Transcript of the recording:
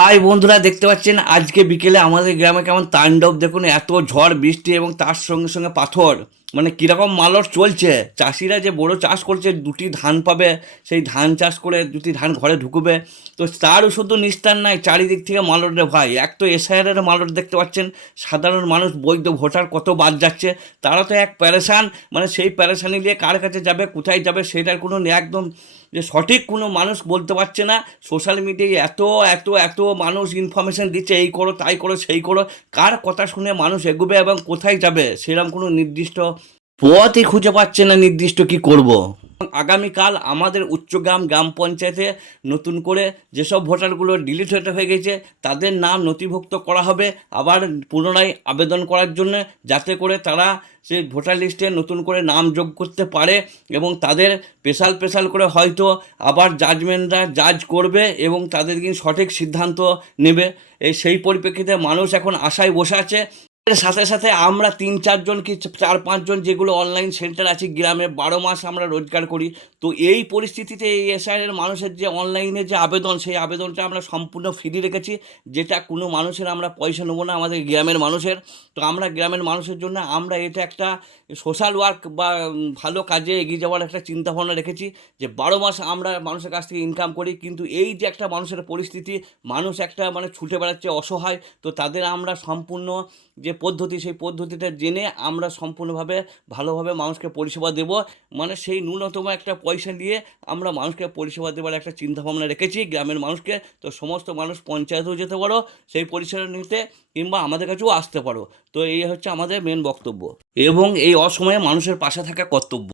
High বন্ধুরা, দেখতে পাচ্ছেন আজকে বিকেলে আমাদের গ্রামে কেমন তাণ্ডব দেখুন। এত ঝড় বৃষ্টি এবং তার সঙ্গে সঙ্গে পাথর, মানে কীরকম মালট চলছে। চাষিরা যে বড় চাষ করছে, দুটি ধান পাবে, সেই ধান চাষ করে দুটি ধান ঘরে ঢুকবে, তো তারও শুধু নিস্তার নাই। চারিদিক থেকে মালট রে ভাই। এক তো এসআইআরের মালট দেখতে পাচ্ছেন, সাধারণ মানুষ বৈধ ভোটার কত বাদ যাচ্ছে, তারা তো এক প্যারেশান। মানে সেই প্যারেশানি নিয়ে কার কাছে যাবে, কোথায় যাবে, সেটার কোনো একদম যে সঠিক কোনো মানুষ বলতে পারছে না। সোশ্যাল মিডিয়ায় এত এত এত মানুষ ইনফরমেশান দিচ্ছে, এই করো তাই করো সেই করো, কার কথা শুনে মানুষ এগোবে এবং কোথায় যাবে সেরকম কোনো নির্দিষ্ট পথই খুঁজে পাচ্ছে না নির্দিষ্ট কি করব। আগামীকাল আমাদের উচ্চগ্রাম গ্রাম পঞ্চায়েতে নতুন করে যেসব ভোটারগুলো ডিলিট হয়ে গেছে তাদের নাম নথিভুক্ত করা হবে, আবার পুনরায় আবেদন করার জন্য, যাতে করে তারা সেই ভোটার লিস্টে নতুন করে নাম যোগ করতে পারে এবং তাদের স্পেশাল স্পেশাল করে হয়তো আবার জাজমেন্টরা জাজ করবে এবং তাদের কিন্তু সঠিক সিদ্ধান্ত নেবে। সেই পরিপ্রেক্ষিতে মানুষ এখন আশায় বসে আছে। এর সাথে সাথে আমরা ৩-৪ জন কি ৪-৫ জন যেগুলো অনলাইন সেন্টার আছে গ্রামে, ১২ মাস আমরা রোজগার করি। তো এই পরিস্থিতিতে এই এসআইআর মানুষের যে অনলাইনে যে আবেদন, সেই আবেদনটা আমরা সম্পূর্ণ ফ্রি রেখেছি, যেটা কোনো মানুষের আমরা পয়সা নেবো না, আমাদের গ্রামের মানুষের। তো আমরা গ্রামের মানুষের জন্য আমরা এটা একটা সোশ্যাল ওয়ার্ক বা ভালো কাজে এগিয়ে যাওয়ার একটা চিন্তাভাবনা রেখেছি, যে ১২ মাস আমরা মানুষের কাছ থেকে ইনকাম করি, কিন্তু এই যে একটা মানুষের পরিস্থিতি, মানুষ একটা মানে ছুটে বেড়াচ্ছে অসহায়, তো তাদের আমরা সম্পূর্ণ যে পদ্ধতি, সেই পদ্ধতিটা জেনে আমরা সম্পূর্ণভাবে ভালোভাবে মানুষকে পরিষেবা দেব। মানে সেই ন্যূনতম একটা পয়সা নিয়ে আমরা মানুষকে পরিষেবা দেওয়ার একটা চিন্তাভাবনা রেখেছি গ্রামের মানুষকে। তো সমস্ত মানুষ পঞ্চায়েতেও যেতে পারো সেই পরিষেবা নিতে, কিংবা আমাদের কাছেও আসতে পারো। তো এই হচ্ছে আমাদের মেন বক্তব্য এবং এই অসময়ে মানুষের পাশে থাকা কর্তব্য।